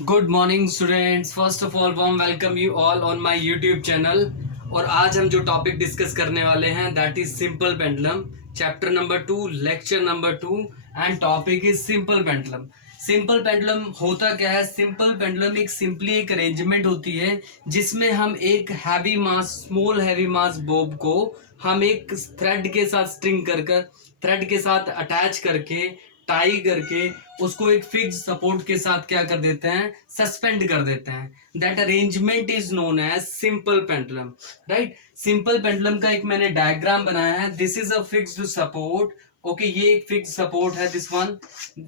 Good morning students. First of all warm welcome you all on my YouTube channel. और आज हम जो topic discuss करने वाले हैं that is simple pendulum, chapter number 2, lecture number 2 and topic is simple pendulum. Simple pendulum होता क्या है? सिंपल पेंडुलम एक अरेंजमेंट होती है जिसमें हम एक हैवी मास, स्मॉल हैवी मास बॉब को हम एक थ्रेड के साथ स्ट्रिंग कर थ्रेड के साथ अटैच करके टाई करके उसको एक फिक्स सपोर्ट के साथ क्या कर देते हैं? सस्पेंड कर देते हैं। That arrangement is known as simple pendulum, right. Simple pendulum का एक मैंने डायग्राम बनाया है। This is a fixed support, okay, ये एक फिक्स सपोर्ट है, this one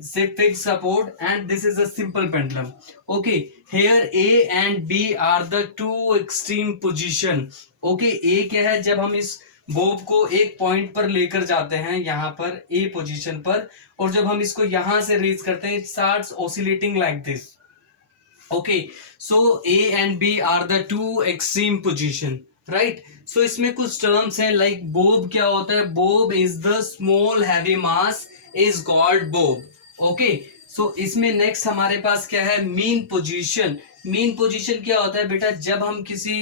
fix support and this is a simple pendulum. Okay, here A and B are the two extreme position. Okay, A क्या है? जब हम इस बॉब को एक पॉइंट पर लेकर जाते हैं यहाँ पर ए पोजीशन पर, और जब हम इसको यहां से रेज करते हैं, it starts oscillating like this. Okay, so A and B are the two extreme position, right. So इसमें कुछ टर्म्स हैं, लाइक बोब क्या होता है? Bob is the small heavy mass is called bob. Okay, so इसमें next हमारे पास क्या है? Mean position. मीन पोजीशन क्या होता है बेटा? जब हम किसी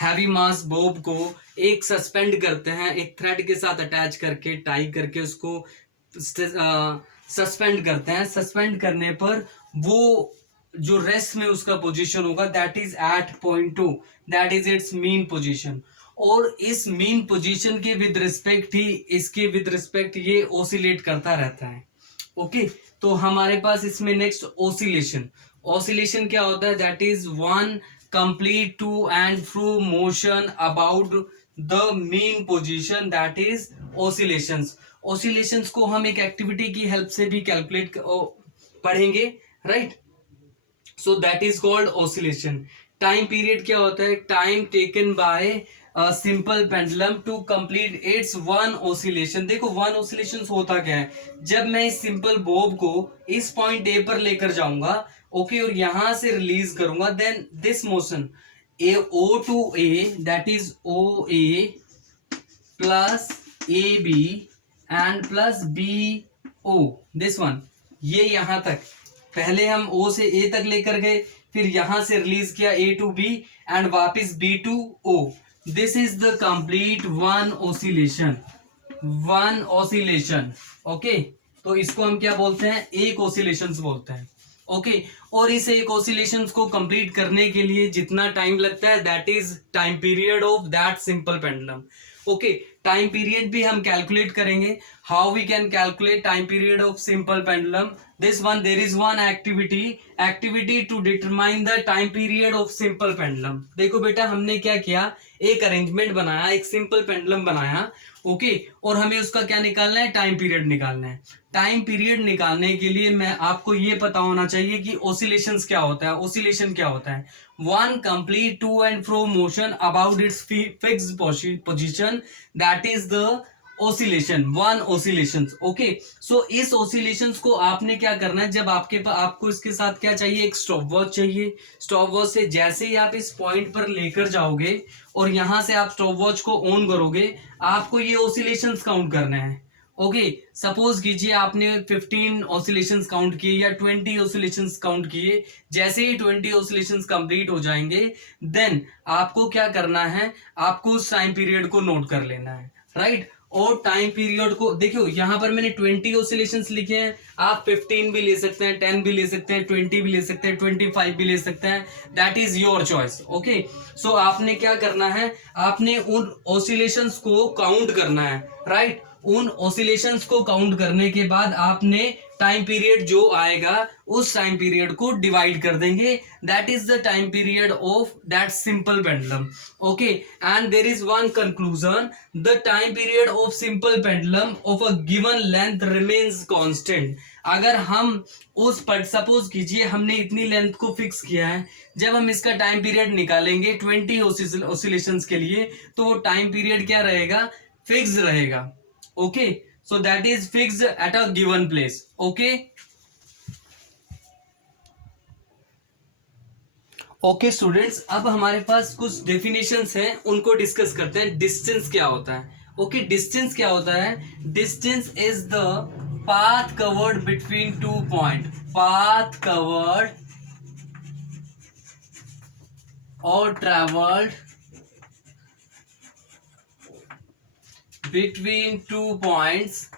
हैवी मास बॉब को एक सस्पेंड करते हैं, एक थ्रेड के साथ अटैच करके टाई करके उसको सस्पेंड करते हैं, सस्पेंड करने पर वो जो रेस्ट में उसका पोजीशन होगा that is at point two, that is its mean position. और इस मीन पोजीशन के विद रिस्पेक्ट ही इसके विद रिस्पेक्ट ये ओसिलेट करता रहता है। ओके, तो हमारे पास इसमें नेक्स्ट ओसिलेशन। ओसिलेशन क्या होता है? That is one complete to and fro motion about the mean position, that is oscillations. Oscillations को हम एक एक्टिविटी की हेल्प से भी कैलकुलेट पढ़ेंगे, right. So that is called oscillation. Time period क्या होता है? Time taken by simple pendulum to complete its one oscillation. देखो वन ऑसिलेशन होता क्या है? जब मैं इस सिंपल बॉब को इस पॉइंट ए पर लेकर जाऊंगा, ओके, और यहां से रिलीज करूंगा, then this motion A O to A, that is O A plus A B and plus B O, this one, ये यहां तक पहले हम ओ से ए तक लेकर गए, फिर यहां से रिलीज किया ए टू बी एंड वापिस B to O. This is the complete one oscillation, one oscillation. Okay, तो इसको हम क्या बोलते हैं? एक ऑसिलेशन बोलते हैं। ओके, और इस एक ऑसिलेशन को कंप्लीट करने के लिए जितना टाइम लगता है that is time period of that simple pendulum. Okay, time period भी हम कैलकुलेट करेंगे। How we can calculate time period of simple pendulum? This one, there is one activity to determine the time period of simple pendulum. देखो बेटा, हमने क्या किया? एक arrangement बनाया, एक सिंपल पेंडुलम बनाया, ओके, और हमें उसका क्या निकालना है? टाइम पीरियड निकालना है। टाइम पीरियड निकालने के लिए मैं आपको ये पता होना चाहिए कि ओसिलेशंस क्या होता है। ओसिलेशन क्या होता है? One complete to and fro motion about its fixed position, that is the oscillation, one oscillation. Okay, so इस ओसिलेशंस को आपने क्या करना है? जब आपको इसके साथ क्या चाहिए? एक स्टॉप वॉच चाहिए। स्टॉप वॉच से जैसे ही आप इस पॉइंट पर लेकर जाओगे और यहां से आप स्टॉप वॉच को ऑन करोगे, आपको ये ओसिलेशंस काउंट करना है। ओके, सपोज कीजिए आपने 15 ऑसिलेशंस काउंट किए या 20 ऑसिलेशंस काउंट किए। जैसे ही 20 ऑसिलेशंस कंप्लीट हो जाएंगे, देन आपको क्या करना है? आपको उस टाइम पीरियड को नोट कर लेना है, राइट। और टाइम पीरियड को देखो, यहां पर मैंने 20 ऑसिलेशंस लिखे हैं। आप 15 भी ले सकते हैं, 10 भी ले सकते हैं, 20 भी ले सकते हैं, 25 भी ले सकते हैं, that is your choice. Okay, so आपने क्या करना है? आपने उन ऑसिलेशंस को काउंट करना है, राइट। उन ऑसिलेशंस को काउंट करने के बाद आपने टाइम पीरियड जो आएगा उस टाइम पीरियड को डिवाइड कर देंगे, that is the time period of that simple pendulum. Okay, and there is one conclusion, the time period of simple pendulum of a given length remains constant. अगर हम उस पर सपोज कीजिए हमने इतनी लेंथ को फिक्स किया है, जब हम इसका टाइम पीरियड निकालेंगे 20 ऑसिलेशंस के लिए, तो वो टाइम पीरियड क्या रहेगा? फिक्स रहेगा। Okay, so that is fixed at a given place. Okay, okay students, अब हमारे पास कुछ डेफिनेशंस हैं, उनको डिस्कस करते हैं। डिस्टेंस क्या होता है? ओके, डिस्टेंस क्या होता है? Distance is the path covered between two point, path covered or traveled between 2 points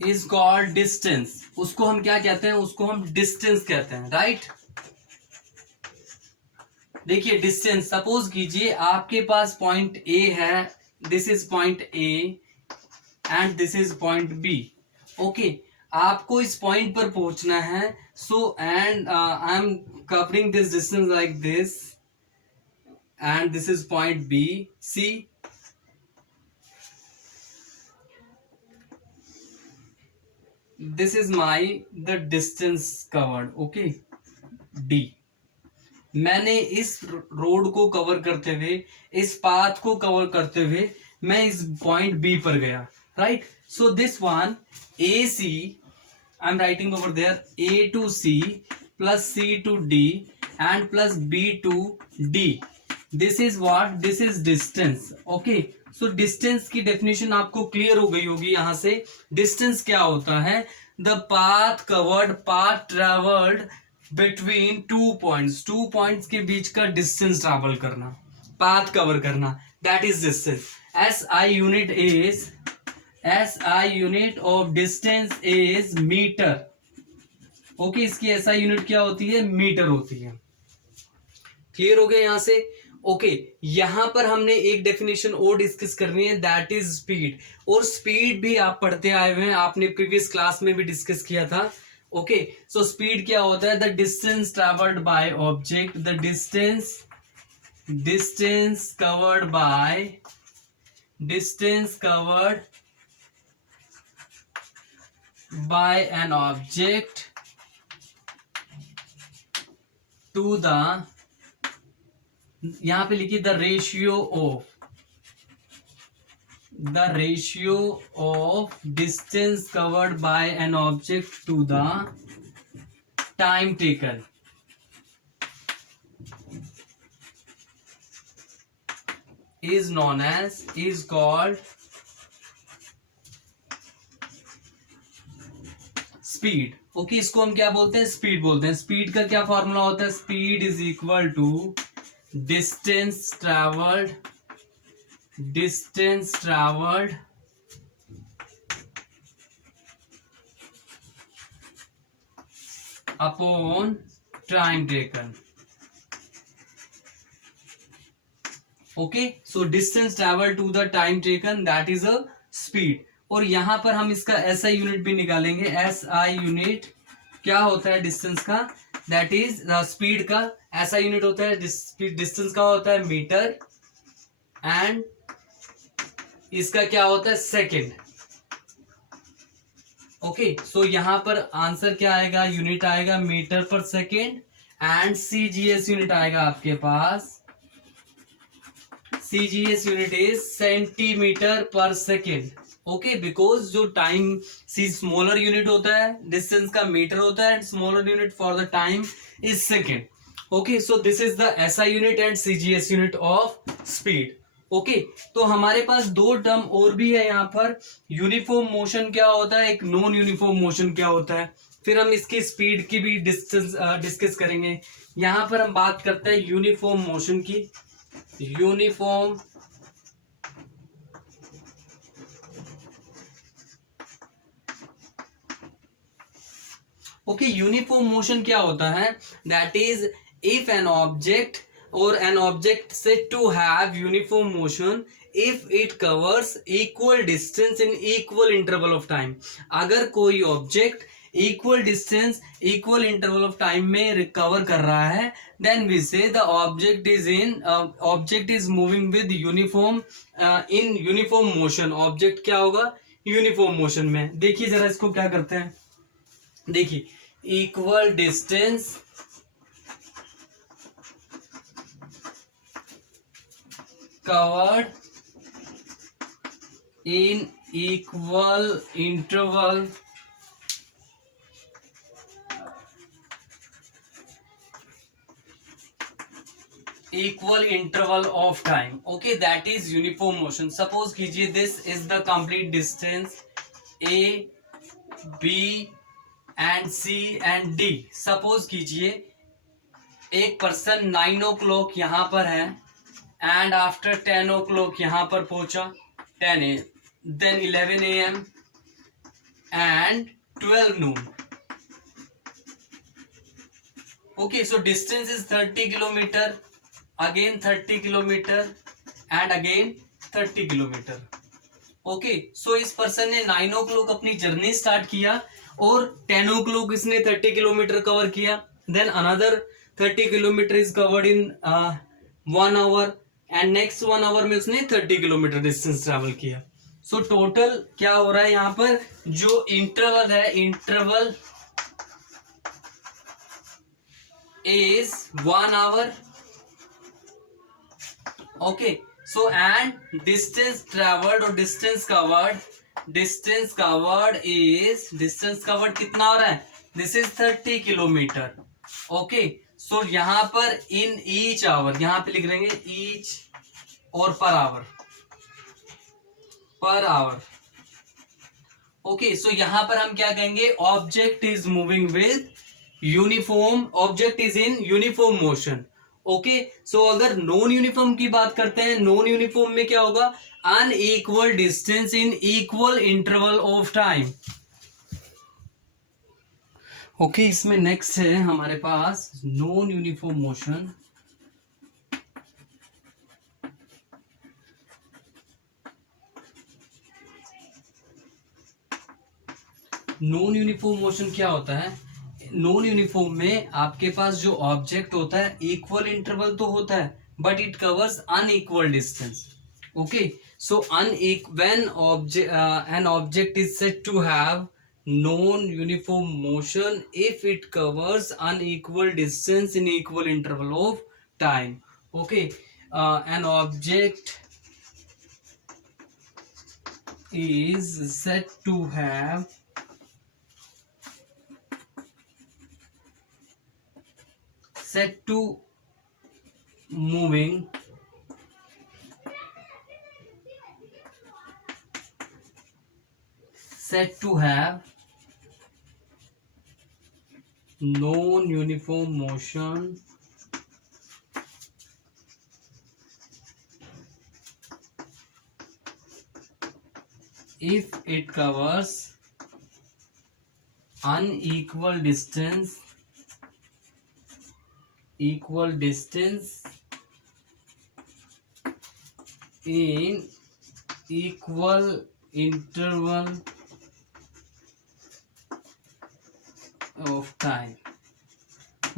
is called distance. उसको हम क्या कहते हैं? उसको हम डिस्टेंस कहते हैं, राइट? देखिए डिस्टेंस, सपोज कीजिए आपके पास पॉइंट ए है, this is point A and this is point B. Okay, आपको इस पॉइंट पर पहुंचना है. So and I am covering this distance like this and this is point B. See, this is my the distance covered. Okay, D. मैंने इस road को cover करते हुए, इस पाथ को कवर करते हुए मैं इस पॉइंट बी पर गया, right? So this one A C, I am writing over there, A to C plus C to D and plus B to D. This is what? This is distance. Okay, so distance की definition आपको clear हो गई होगी. यहां से distance क्या होता है? The path covered, path travelled between 2 points. 2 points के बीच का डिस्टेंस ट्रैवल करना, पाथ कवर करना, that is distance. SI unit is, SI unit of distance is metre. Okay, इसकी एसआई यूनिट क्या होती है? मीटर होती है. क्लियर हो गया यहां से? ओके, यहां पर हमने एक डेफिनेशन और डिस्कस करनी है, दैट इज स्पीड. और स्पीड भी आप पढ़ते आए हुए हैं, आपने प्रीवियस क्लास में भी डिस्कस किया था. ओके, सो स्पीड क्या होता है? The distance travelled by object, the distance covered by, distance covered by an object to the, यहां पे लिखिए the ratio of distance covered by an object to the time taken is known as, is called speed. Okay, इसको हम क्या बोलते हैं? Speed बोलते हैं. स्पीड का क्या फॉर्मूला होता है? Speed is equal to distance travelled upon time taken. Okay, so distance travel to the time taken, that is a speed. और यहां पर हम इसका एसआई यूनिट भी निकालेंगे. एसआई यूनिट क्या होता है डिस्टेंस का? दैट इज स्पीड का एसआई यूनिट होता है, डिस्टेंस का होता है मीटर एंड इसका क्या होता है? सेकेंड. ओके, सो यहां पर आंसर क्या आएगा? यूनिट आएगा मीटर पर सेकेंड एंड सीजीएस यूनिट आएगा आपके पास. CGS यूनिट इज सेंटीमीटर पर सेकेंड. ओके, बिकॉज जो टाइम सी स्मॉलर यूनिट होता है, डिस्टेंस का मीटर होता है and smaller unit for the time is second. Okay, so this is the SI unit and CGS unit of speed. Okay, तो हमारे पास दो टर्म और भी है यहाँ पर. यूनिफॉर्म मोशन क्या होता है, एक नॉन यूनिफॉर्म मोशन क्या होता है, फिर हम इसकी स्पीड की भी डिस्कस करेंगे. यहाँ पर हम बात करते हैं यूनिफॉर्म मोशन की. यूनिफॉर्म ओके, यूनिफॉर्म मोशन क्या होता है? That is if an object और an object said to have uniform motion if it covers equal distance in equal interval of time. अगर कोई object equal distance equal interval of time में recover कर रहा है, then we say the object is moving with uniform in uniform motion. Object क्या होगा? Uniform motion में. देखिए जरा इसको क्या करते हैं. देखिए, equal distance covered in equal interval of time. Okay, that is uniform motion. Suppose कीजिए this is the complete distance A, B and C and D. Suppose कीजिए एक पर्सन 9 o'clock यहाँ पर है एंड आफ्टर 10 o'clock यहाँ पर पहुंचा, 10 AM, then 11 AM and 12 noon. Okay, so distance is 30 kilometer, again 30 kilometer and again 30 kilometer. Okay, so इस person ने 9 o'clock अपनी जर्नी स्टार्ट किया और 10 o'clock इसने 30 किलोमीटर कवर किया, then another 30 kilometre is covered in 1 hour and next 1 hour में उसने 30 kilometre distance travel किया। सो टोटल क्या हो रहा है यहाँ पर, जो इंटरवल है, interval is 1 hour. Okay, so and distance traveled or distance covered is distance covered कितना हो रहा है, this is 30 किलोमीटर। ओके, सो यहाँ पर in each hour, यहाँ पे लिख देंगे each और per hour। ओके, सो यहाँ पर हम क्या कहेंगे, object is moving with uniform, object is in uniform motion. Okay, so अगर नॉन यूनिफॉर्म की बात करते हैं, नॉन यूनिफॉर्म में क्या होगा, unequal distance in equal interval of time. Okay, इसमें नेक्स्ट है हमारे पास non uniform motion. Non uniform motion क्या होता है, नॉन यूनिफॉर्म में आपके पास जो ऑब्जेक्ट होता है इक्वल इंटरवल तो होता है but it covers unequal distance. Okay, so when an object is said to have non uniform motion if it covers unequal distance in equal interval of time. Okay, an object is said to have said to moving said to have non-uniform motion if it covers unequal distance in equal interval of time।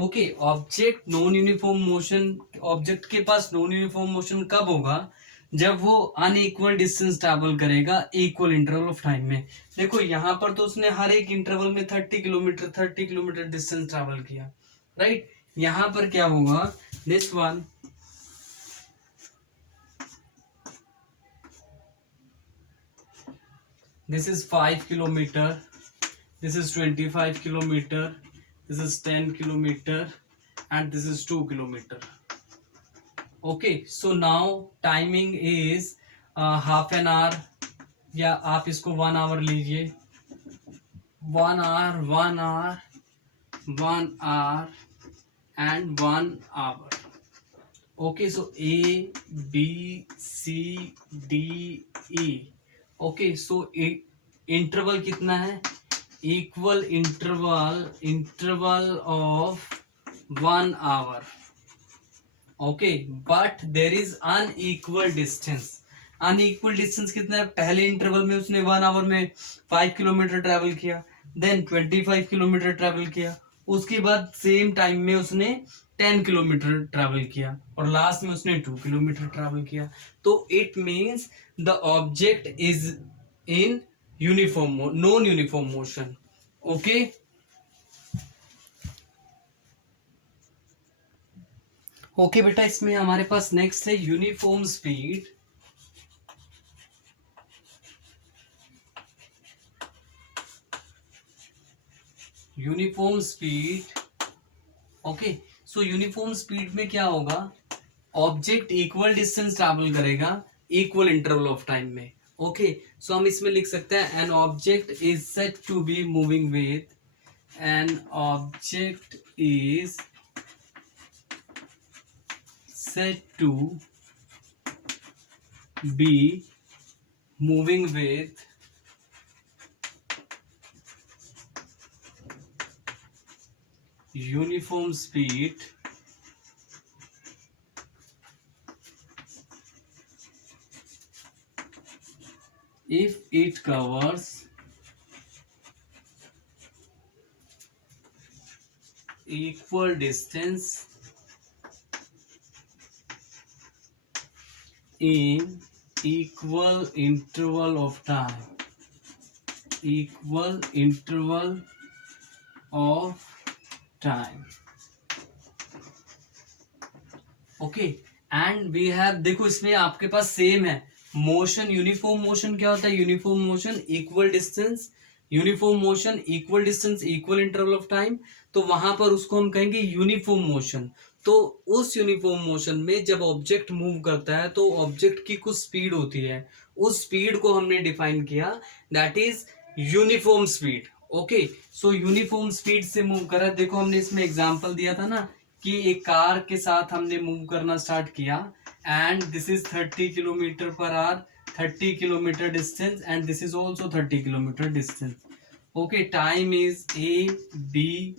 Okay, object non uniform motion, object के पास non uniform motion कब होगा, जब वो unequal distance travel करेगा equal interval of time में। देखो यहाँ पर तो उसने हर एक इंटरवल में 30 किलोमीटर डिस्टेंस ट्रैवल किया, राइट। यहाँ पर क्या होगा, this one this is 5 kilometer, this is 25 kilometer, this is 10 kilometer and this is 2 kilometer। okay, so now timing is half an hour, या आप इसको 1 hour लीजिए, 1 hour and 1 hour। okay, so A B C D E। Okay, so interval कितना है, equal interval of 1 hour। Okay, but there is unequal distance कितना है, पहले interval में उसने 1 hour में 5 किलोमीटर ट्रेवल किया, देन 25 किलोमीटर ट्रेवल किया, उसके बाद सेम टाइम में उसने 10 किलोमीटर ट्रैवल किया और लास्ट में उसने 2 किलोमीटर ट्रैवल किया। तो it means the object is in non uniform motion. Okay, okay बेटा, इसमें हमारे पास नेक्स्ट है uniform speed. Uniform speed, okay, so uniform speed में क्या होगा, ऑब्जेक्ट इक्वल डिस्टेंस ट्रैवल करेगा इक्वल इंटरवल ऑफ टाइम में। ओके, सो हम इसमें लिख सकते हैं an object is said to be moving with an object is said to be moving with uniform speed if it covers equal distance in equal interval of time. Equal interval of time. Okay and we have, देखो इसमें आपके पास same है motion. Uniform motion क्या होता है? Uniform motion equal distance, uniform motion equal distance equal interval of time. तो वहां पर उसको हम कहेंगे यूनिफॉर्म मोशन। तो उस यूनिफॉर्म मोशन में जब ऑब्जेक्ट मूव करता है तो ऑब्जेक्ट की कुछ स्पीड होती है, उस स्पीड को हमने डिफाइन किया, that is uniform speed. Okay, so uniform speed से मूव करा। देखो हमने इसमें एग्जांपल दिया था ना कि एक कार के साथ हमने मूव करना स्टार्ट किया and this is 30 kilometre per hour, 30 kilometre distance and this is also 30 kilometre distance. Okay, time is ABCD।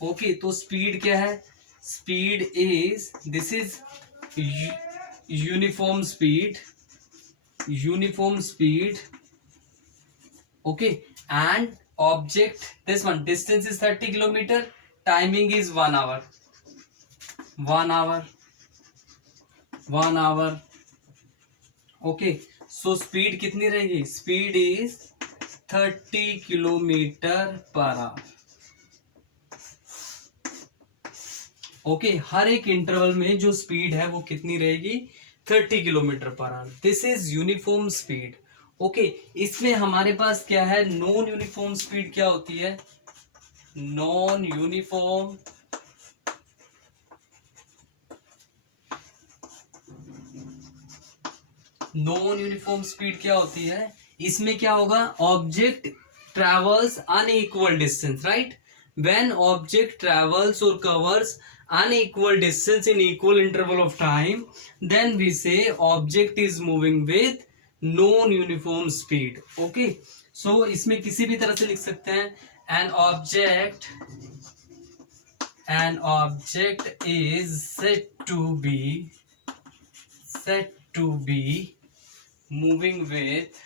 Okay, तो स्पीड क्या है? Speed is, this is uniform speed, uniform speed. Okay, and object, this one distance is 30 kilometre, timing is 1 hour, 1 hour, 1 hour. Okay, so speed कितनी रहेगी? Speed is 30 kilometre per hour. Okay, हर एक interval में जो speed है वो कितनी रहेगी? 30 kilometre per our. This is uniform speed. Okay, इसमें हमारे पास क्या है? नॉन यूनिफॉर्म स्पीड क्या होती है? Non uniform non uniform speed क्या होती है? इसमें क्या होगा? Object travels unequal distance, right? When object travels और covers unequal distance in equal interval of time, then we say object is moving with non uniform speed. Okay, so इसमें किसी भी तरह से लिख सकते हैं, an object is said to be moving with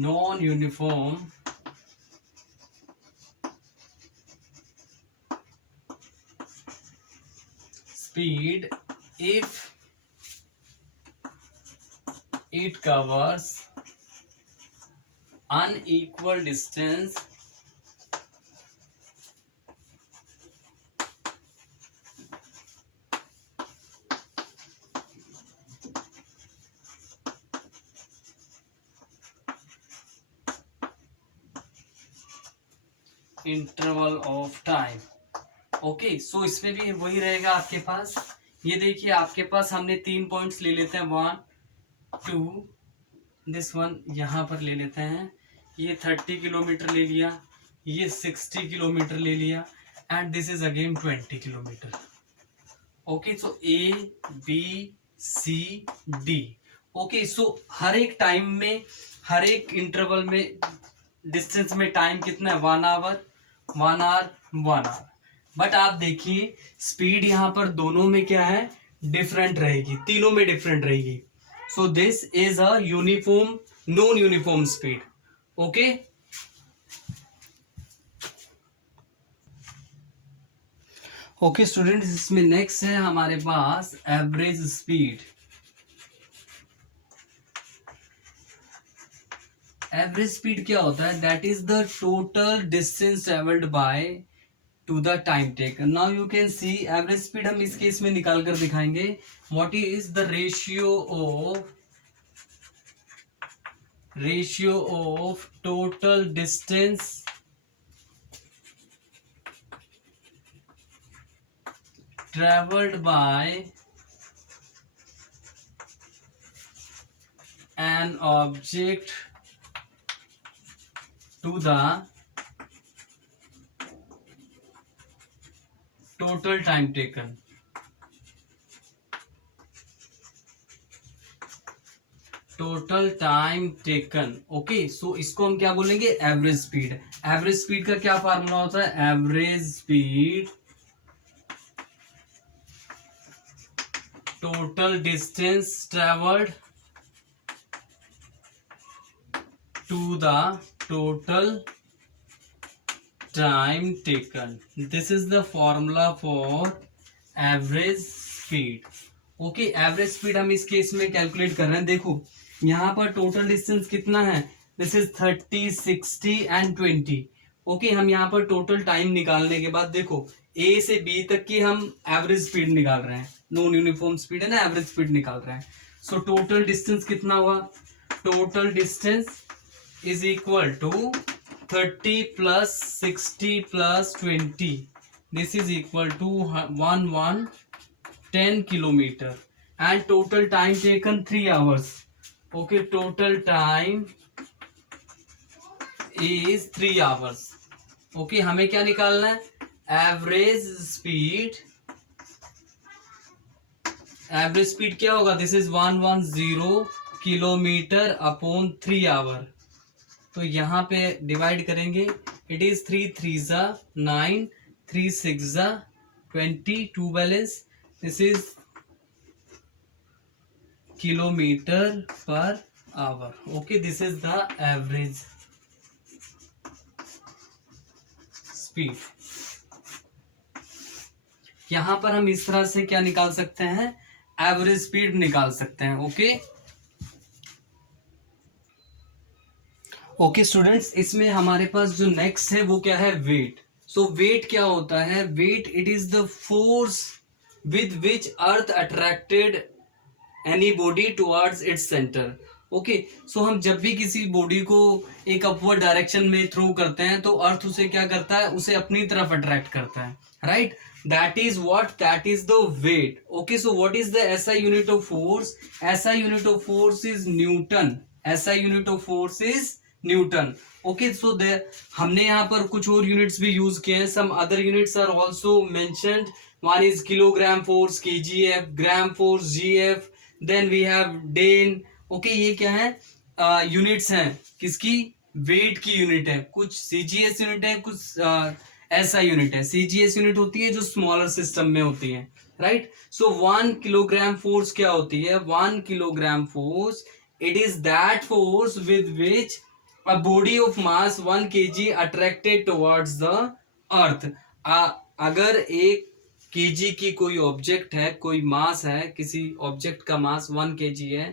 non uniform speed if it covers unequal distance interval of time. Okay, so इसमें भी वही रहेगा आपके पास। ये देखिए आपके पास हमने 3 पॉइंट्स ले लेते हैं, 1 2, दिस वन यहां पर ले लेते हैं। ये 30 किलोमीटर ले लिया, ये 60 किलोमीटर ले लिया and this is again 20 kilometre. Okay, so ABCD। Okay, so हर एक टाइम में, हर एक इंटरवल में डिस्टेंस में टाइम कितना है? 1 आवर, 1 आवर, 1 आवर। बट आप देखिए स्पीड यहां पर दोनों में क्या है? डिफरेंट रहेगी, तीनों में डिफरेंट रहेगी। So this is a uniform, non uniform speed. Okay, okay students, इसमें नेक्स्ट है हमारे पास एवरेज स्पीड। एवरेज स्पीड क्या होता है? That is the total distance travelled by to the time taken. Now you can see average speed हम इस case में निकाल कर दिखाएंगे। What is the ratio of total distance traveled by an object to the total time taken, total time taken. Okay, सो इसको हम क्या बोलेंगे, एवरेज स्पीड। एवरेज स्पीड का क्या फार्मूला होता है, average speed total distance travelled to the total time taken, this is the formula for average speed. Okay, average speed हम इस केस में कैलकुलेट कर रहे हैं। देखो यहाँ पर टोटल डिस्टेंस कितना है, दिस इज 30, 60 एंड 20। ओके, हम यहाँ पर टोटल टाइम निकालने के बाद देखो ए से बी तक की हम एवरेज स्पीड निकाल रहे हैं, नॉन यूनिफॉर्म स्पीड है ना, एवरेज स्पीड निकाल रहे हैं। सो टोटल डिस्टेंस कितना हुआ, total distance is equal to 30 plus 60 plus 20, this is equal to 10 kilometre and total time taken 3 hours. Okay, total time is 3 hours. Okay, हमें क्या निकालना है, एवरेज स्पीड। एवरेज स्पीड क्या होगा, this is 110 kilometre upon 3 hour. तो यहाँ पे divide करेंगे, इट इज 3 3 जा 9, 3 6 जा 20, 2 balance, this is kilometre per hour. Okay, this is the average speed. यहां पर हम इस तरह से क्या निकाल सकते हैं, एवरेज स्पीड निकाल सकते हैं। ओके ओके स्टूडेंट्स, इसमें हमारे पास जो नेक्स्ट है वो क्या है, वेट। सो वेट क्या होता है, weight it is the force with which earth attracted any body towards its centre. Okay, so हम जब भी किसी बॉडी को एक अपवर्ड डायरेक्शन में थ्रो करते हैं तो अर्थ उसे क्या करता है, उसे अपनी तरफ अट्रैक्ट करता है, right. That is what, that is the weight. Okay, so what is the SI unit of force, SI unit of force is newton, SI unit of force is newton. Okay, so there हमने यहाँ पर कुछ और units भी use किए हैं, some other units are also mentioned, one is kilogram force KGF, gram force GF, then we have dyne. Okay, ये क्या है, यूनिट्स हैं किसकी, वेट की यूनिट है। कुछ सीजीएस यूनिट है, कुछ ऐसा यूनिट है। सीजीएस यूनिट होती है जो स्मॉलर सिस्टम में होती है, राइट। सो 1 किलोग्राम फोर्स क्या होती है, 1 kilogram force it is that force with which a body of mass 1 kg attracted towards the earth। अगर एक kg की कोई ऑब्जेक्ट है, कोई मास है, किसी ऑब्जेक्ट का मास 1 kg है,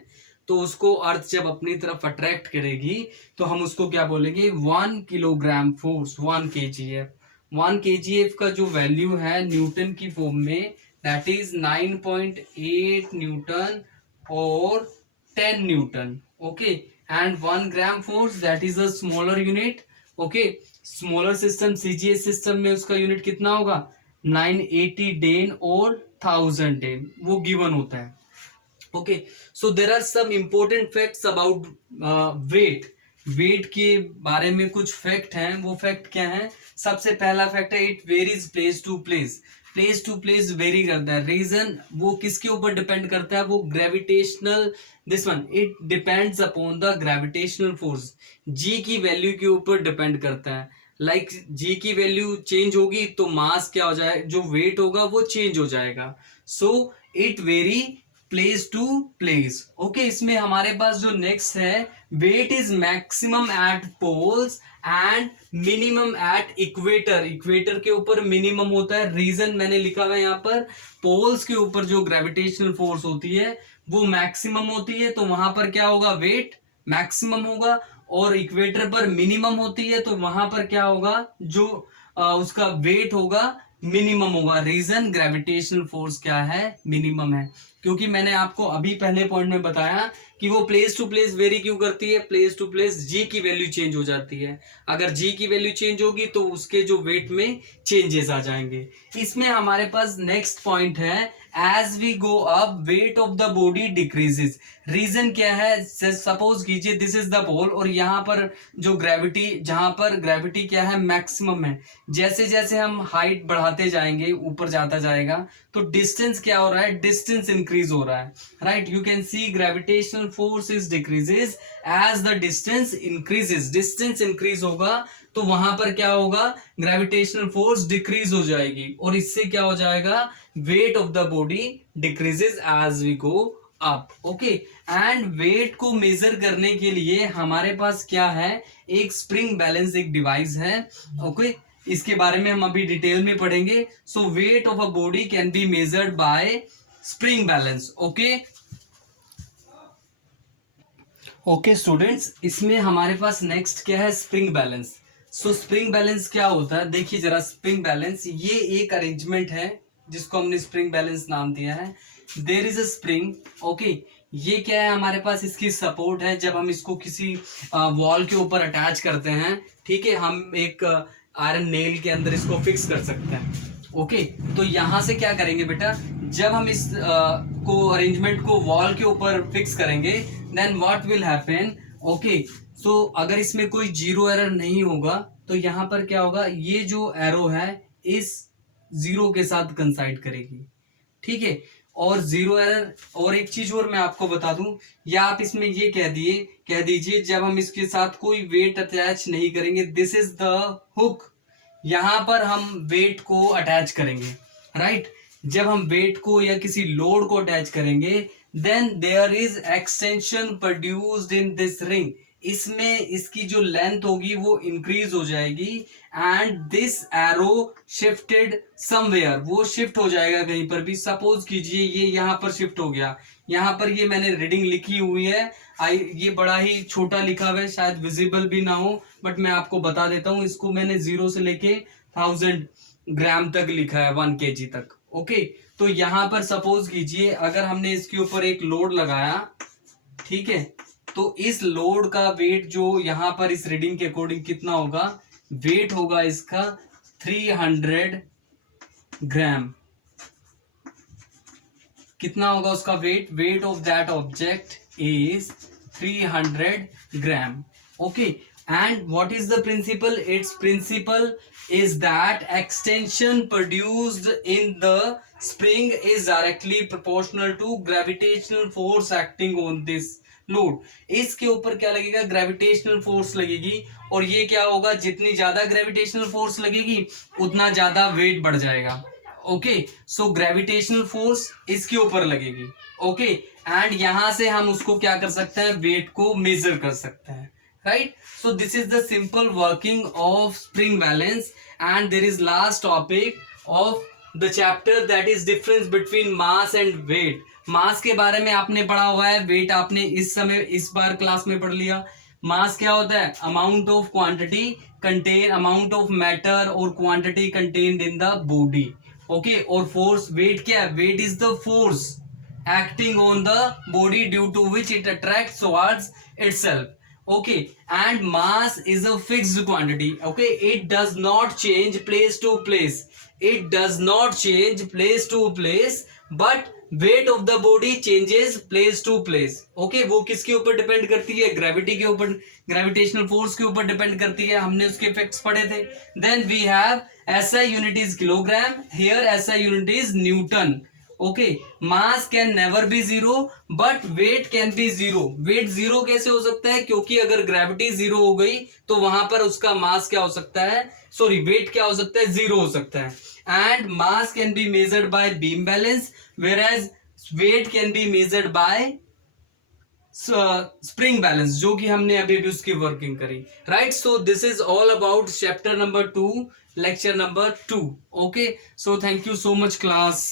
तो उसको अर्थ जब अपनी तरफ अट्रैक्ट करेगी तो हम उसको क्या बोलेंगे, 1 किलोग्राम फोर्स 1 kgf। 1 kgf का जो वैल्यू है न्यूटन की फॉर्म में, दैट इज 9.8 न्यूटन और 10 Newton. Okay, and 1 gram force that is a smaller unit। okay, smaller system CGS system में उसका यूनिट कितना होगा, 980 डेन और 1000 डेन, वो गिवन होता है। Okay, so there are some important facts about weight. Weight के बारे में कुछ फैक्ट हैं, वो फैक्ट क्या है, सबसे पहला फैक्ट है it varies place to place. Place to place vary करता है, रीजन वो किसके ऊपर डिपेंड करता है, वो gravitational, this one it depends upon the gravitational force, g की वैल्यू के ऊपर डिपेंड करता है। लाइक जी की वैल्यू चेंज होगी तो मास क्या हो जाए, जो वेट होगा वो चेंज हो जाएगा। So it vary place to place. Okay, इसमें हमारे पास जो नेक्स्ट है, weight is maximum at poles and minimum at equator. Equator के ऊपर मिनिमम होता है, रीजन मैंने लिखा हुआ है यहाँ पर, पोल्स के ऊपर जो ग्रेविटेशनल फोर्स होती है वो मैक्सिमम होती है, तो वहां पर क्या होगा, वेट मैक्सिमम होगा, और इक्वेटर पर मिनिमम होती है तो वहां पर क्या होगा, जो उसका वेट होगा मिनिमम होगा। रीजन ग्रेविटेशनल फोर्स क्या है, मिनिमम है। क्योंकि मैंने आपको अभी पहले पॉइंट में बताया कि वो प्लेस टू प्लेस वेरी क्यों करती है, प्लेस टू प्लेस जी की वैल्यू चेंज हो जाती है। अगर जी की वैल्यू चेंज होगी तो उसके जो वेट में चेंजेस आ जाएंगे। इसमें हमारे पास नेक्स्ट पॉइंट है, as we go up weight of the body decreases. Reason क्या है, सपोज कीजिए दिस इज द पोल और यहाँ पर जो ग्रेविटी, जहां पर ग्रेविटी क्या है मैक्सिमम है, जैसे जैसे हम हाइट बढ़ाते जाएंगे ऊपर जाता जाएगा तो डिस्टेंस क्या हो रहा है, डिस्टेंस इंक्रीज हो रहा है, right. You can see gravitational force is decreases as the distance increases. Distance increase होगा तो वहां पर क्या होगा, ग्रेविटेशनल फोर्स डिक्रीज हो जाएगी और इससे क्या हो जाएगा, weight of the body decreases as we go up. Okay, and weight को मेजर करने के लिए हमारे पास क्या है, एक स्प्रिंग बैलेंस एक डिवाइस है। ओके, इसके बारे में हम अभी डिटेल में पढ़ेंगे। So weight of a body can be measured by spring balance. Okay okay students, इसमें हमारे पास नेक्स्ट क्या है, spring balance. So spring balance क्या होता है, देखिए जरा। स्प्रिंग बैलेंस ये एक अरेंजमेंट है जिसको हमने स्प्रिंग बैलेंस नाम दिया है। There is a spring. Okay, ये क्या है, हमारे पास इसकी सपोर्ट है। जब हम इसको किसी वॉल के ऊपर अटैच करते हैं, ठीक है, हम एक आयरन नेल के अंदर इसको फिक्स कर सकते हैं। ओके, तो यहां से क्या करेंगे बेटा, जब हम इस को अरेंजमेंट को वॉल के ऊपर फिक्स करेंगे, then what will happen. Okay, so अगर इसमें कोई जीरो एरर नहीं होगा तो यहाँ पर क्या होगा, ये जो एरो है इस जीरो के साथ कंसाइड करेगी, ठीक है। और जीरो एरर, और एक चीज और मैं आपको बता दूं, या आप इसमें ये कह दीजिए जब हम इसके साथ कोई वेट अटैच नहीं करेंगे, दिस इज द हुक, यहां पर हम वेट को अटैच करेंगे, राइट। जब हम वेट को या किसी लोड को अटैच करेंगे, then there is extension produced in this ring. इसमें इसकी जो लेंथ होगी वो इंक्रीज हो जाएगी and this arrow shifted somewhere, वो शिफ्ट हो जाएगा कहीं पर भी। सपोज कीजिए ये यहाँ पर शिफ्ट हो गया, यहाँ पर ये मैंने रीडिंग लिखी हुई है, ये बड़ा ही छोटा लिखा हुआ है, शायद विजिबल भी ना हो, बट मैं आपको बता देता हूं। इसको मैंने 0 से लेके 1000 ग्राम तक लिखा है, 1 kg तक। ओके, तो यहां पर सपोज कीजिए अगर हमने इसके ऊपर एक लोड लगाया, ठीक है, तो इस लोड का वेट जो यहां पर इस रीडिंग के अकॉर्डिंग कितना होगा, वेट होगा इसका 300 ग्राम। कितना होगा उसका weight, weight of that object is 300 gram. Okay, and what is the principle? Its principle is that extension produced in the spring is directly proportional to gravitational force acting on this load. इसके ऊपर क्या लगेगा, gravitational force लगेगी, और ये क्या होगा, जितनी ज्यादा ग्रेविटेशनल फोर्स लगेगी उतना ज्यादा वेट बढ़ जाएगा। ओके, सो ग्रेविटेशनल फोर्स इसके ऊपर लगेगी। ओके, एंड यहां से हम उसको क्या कर सकते हैं, वेट को मेजर कर सकते हैं, right. So this is the simple working of spring balance and there is last topic of the chapter, that is difference between mass and weight. Mass के बारे में आपने पढ़ा हुआ है, वेट आपने इस बार क्लास में पढ़ लिया। मास क्या होता है, amount of quantity contain, amount of matter और quantity contained in the body. Okay, और फोर्स, वेट क्या है, weight is the force acting on the body due to which it attracts towards itself. Okay, and mass is a fixed quantity. Okay, it does not change place to place, it does not change place to place, but weight of the body changes place to place. Okay, वो किसके ऊपर depend करती है, gravity के ऊपर, gravitational force के ऊपर depend करती है। हमने उसके इफेक्ट्स पढ़े थे। Then we have SI unit is kilogram, here SI unit is newton. Okay, mass can never be zero but weight can be zero. Weight zero कैसे हो सकता है, क्योंकि अगर ग्रेविटी जीरो हो गई तो वहां पर उसका मास क्या हो सकता है, सॉरी वेट क्या हो सकता है, जीरो हो सकता है। And mass can be measured by beam balance whereas weight can be measured by spring balance, जो कि हमने अभी भी उसकी वर्किंग करी, right. So this is all about chapter number 2, lecture number 2। Okay, so thank you so much class.